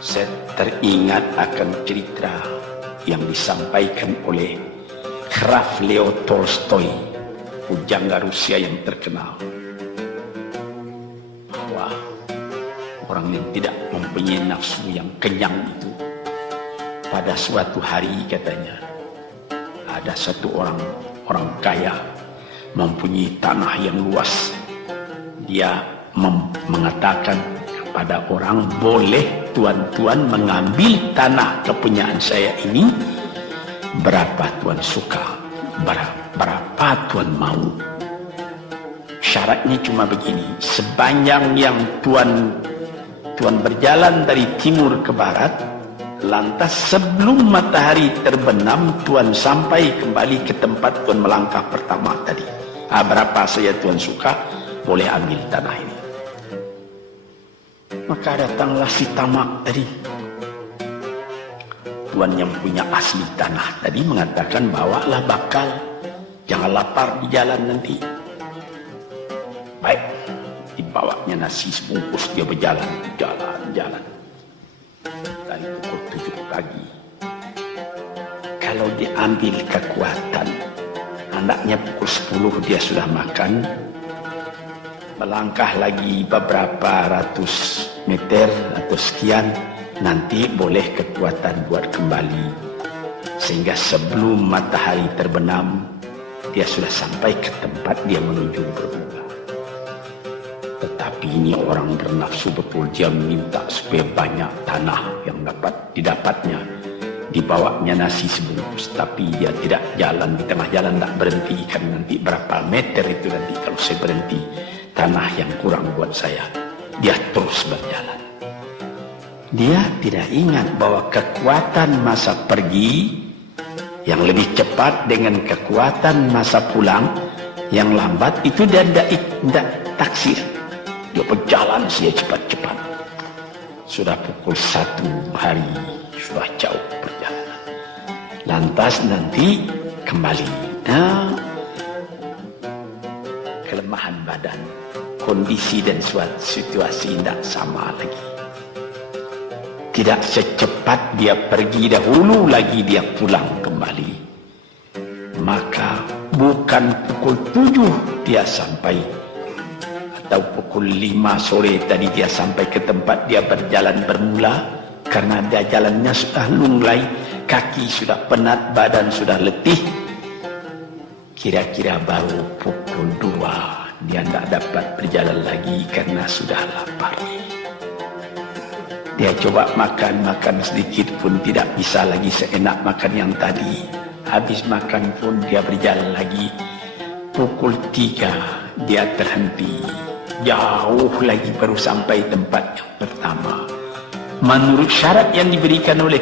Saya teringat akan cerita yang disampaikan oleh Graf Leo Tolstoy, pujangga Rusia yang terkenal, bahwa orang yang tidak mempunyai nafsu yang kenyang itu, pada suatu hari katanya, ada satu orang kaya mempunyai tanah yang luas. Dia mengatakan kepada orang, boleh tuan-tuan mengambil tanah kepunyaan saya ini, berapa tuan suka, berapa tuan mau. Syaratnya cuma begini, sepanjang yang tuan berjalan dari timur ke barat, lantas sebelum matahari terbenam tuan sampai kembali ke tempat tuan melangkah pertama tadi. Berapa saya tuan suka, boleh ambil tanah ini. Maka datanglah si tamak tadi. Tuan yang punya asli tanah tadi mengatakan, bawalah bakal, jangan lapar di jalan nanti. Baik, dibawanya nasi sebungkus, dia berjalan. Dari pukul 7 pagi. Kalau diambil kekuatan, anaknya pukul 10 dia sudah makan. Melangkah lagi beberapa ratus meter atau sekian, nanti boleh kekuatan buat kembali, sehingga sebelum matahari terbenam dia sudah sampai ke tempat dia menuju bermula. Tetapi ini orang bernafsu betul, dia minta supaya banyak tanah yang dapat didapatnya. Dibawanya nasi sebungkus, tapi dia tidak jalan di tengah jalan, tak berhenti, karena nanti berapa meter itu nanti kalau saya berhenti, tanah yang kurang buat saya. Dia terus berjalan. Dia tidak ingat bahwa kekuatan masa pergi yang lebih cepat dengan kekuatan masa pulang yang lambat itu dia tidak taksir. Dia berjalan saja cepat-cepat. Sudah pukul 1 hari, sudah jauh perjalanan. Lantas nanti kembali. Kelemahan badan, kondisi dan situasi tidak sama lagi. Tidak secepat dia pergi dahulu lagi dia pulang kembali. Maka bukan pukul 7 dia sampai, atau pukul 5 sore tadi dia sampai ke tempat dia berjalan bermula, karena dia jalannya sudah lunglai, kaki sudah penat, badan sudah letih. Kira-kira baru pukul 2 dia tidak dapat berjalan lagi karena sudah lapar. Dia coba makan sedikit pun tidak bisa lagi seenak makan yang tadi. Habis makan pun dia berjalan lagi. Pukul 3 dia terhenti. Jauh lagi baru sampai tempat yang pertama. Menurut syarat yang diberikan oleh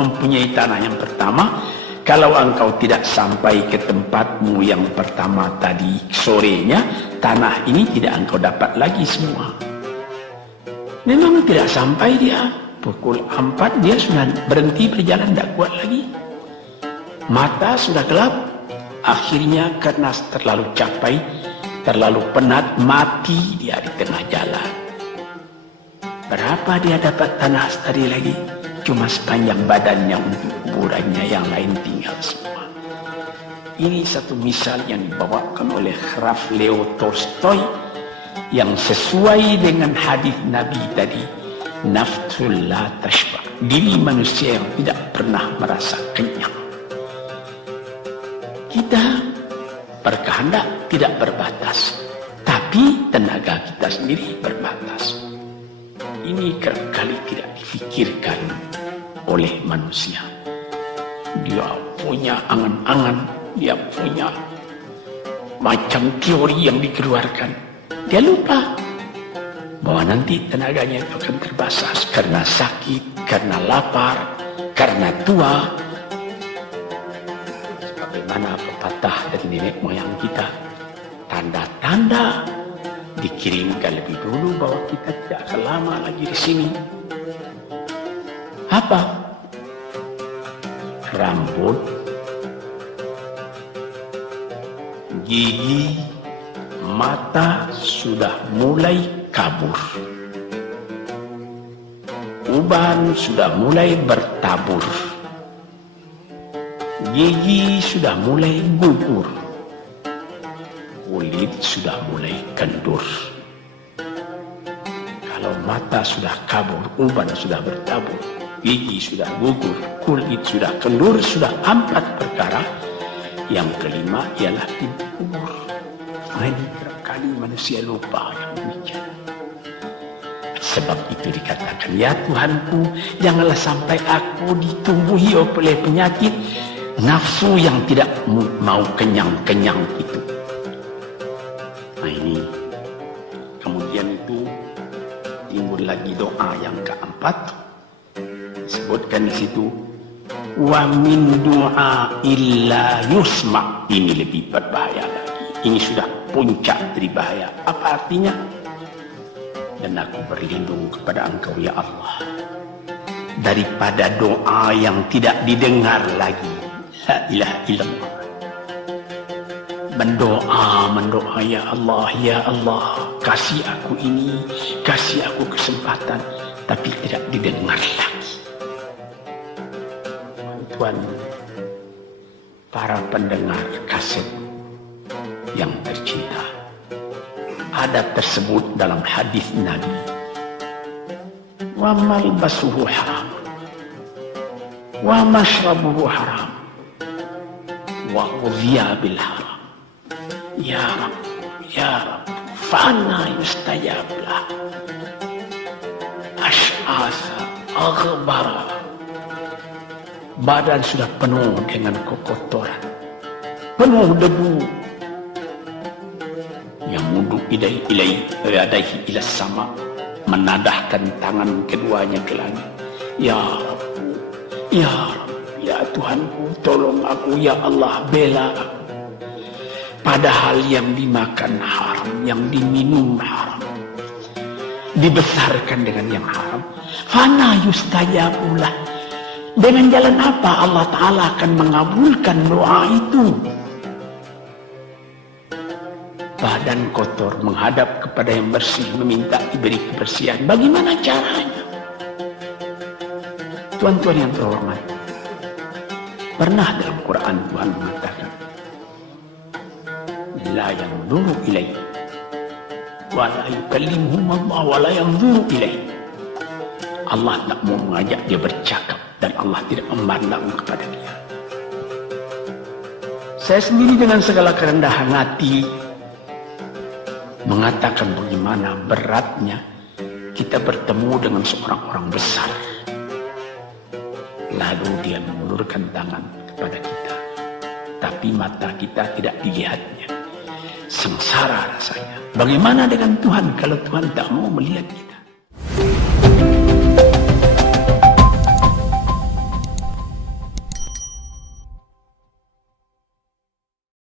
mempunyai tanah yang pertama, kalau engkau tidak sampai ke tempatmu yang pertama tadi sorenya, tanah ini tidak engkau dapat lagi semua. Memang tidak sampai dia. Pukul 4 dia sudah berhenti berjalan, tidak kuat lagi. Mata sudah gelap. Akhirnya karena terlalu capek, terlalu penat, mati dia di tengah jalan. Berapa dia dapat tanah tadi lagi? Cuma sepanjang badannya untuk kuburannya, yang lain tinggal semua. Ini satu misal yang dibawakan oleh Graf Leo Tolstoy, yang sesuai dengan hadis Nabi tadi, nafsul la tashba, diri manusia yang tidak pernah merasa kenyang. Kita berkehendak tidak berbatas, tapi tenaga kita sendiri berbatas. Ini kali tidak difikirkan oleh manusia. Dia punya angan-angan, dia punya macam teori yang dikeluarkan. Dia lupa bahwa nanti tenaganya itu akan terbatas karena sakit, karena lapar, karena tua. Sebagaimana pepatah dari nenek moyang kita, tanda-tanda dikirimkan lebih dulu bahwa kita tidak akan lama lagi di sini. Apa? Rambut, gigi, mata sudah mulai kabur. Uban sudah mulai bertabur. Gigi sudah mulai gugur. Kulit sudah mulai kendur. Kalau mata sudah kabur, uban sudah bertabur, gigi sudah gugur, kulit sudah kendur, sudah 4 perkara. Yang kelima ialah pintu kubur. Ini kerap kali manusia lupa yang demikian. Sebab itu dikatakan, ya Tuhanku, janganlah sampai aku ditumbuhi oleh penyakit nafsu yang tidak mau kenyang-kenyang itu. Nah ini, kemudian itu timbul lagi doa yang keempat, disebutkan di situ, wa min du'a illa yusma. Ini lebih berbahaya lagi. Ini sudah puncak dari bahaya. Apa artinya? Dan aku berlindung kepada Engkau ya Allah daripada doa yang tidak didengar lagi. La ilaha illallah. Mendoa ya Allah, kasih aku ini, kasih aku kesempatan, tapi tidak didengar lagi. Tuan, para pendengar kaset yang tercinta, ada tersebut dalam hadis Nabi, wa malbasuhu haram, wa mashrabuhu haram, wa ghudhiya bil haram. Ya Rab, ya Rab, fa'anna yustajab lah. Ash'asa aghbara. Badan sudah penuh dengan kotoran, penuh debu. Yang muduk ilaihi ila sama, menadahkan tangan keduanya ke langit. Ya Rab, ya Rab, ya Tuhanku, tolong aku, ya Allah, bela aku. Padahal yang dimakan haram, yang diminum haram, dibesarkan dengan yang haram. Fana yustajabulah. Dengan jalan apa Allah Ta'ala akan mengabulkan doa itu? Badan kotor menghadap kepada yang bersih, meminta diberi kebersihan. Bagaimana caranya? Tuan-tuan yang terhormat, pernah dalam Quran Tuhan mengatakan, la yanzuru ilaihi wa la yukallimuhum Allah wa la yanzuru ilaihi. Allah tak mau mengajak dia bercakap dan Allah tidak memandang kepada dia. Saya sendiri dengan segala kerendahan hati mengatakan bagaimana beratnya kita bertemu dengan seorang orang besar, lalu dia mengulurkan tangan kepada kita, tapi mata kita tidak dilihatnya. Sengsara rasanya. Bagaimana dengan Tuhan kalau Tuhan tak mau melihat kita?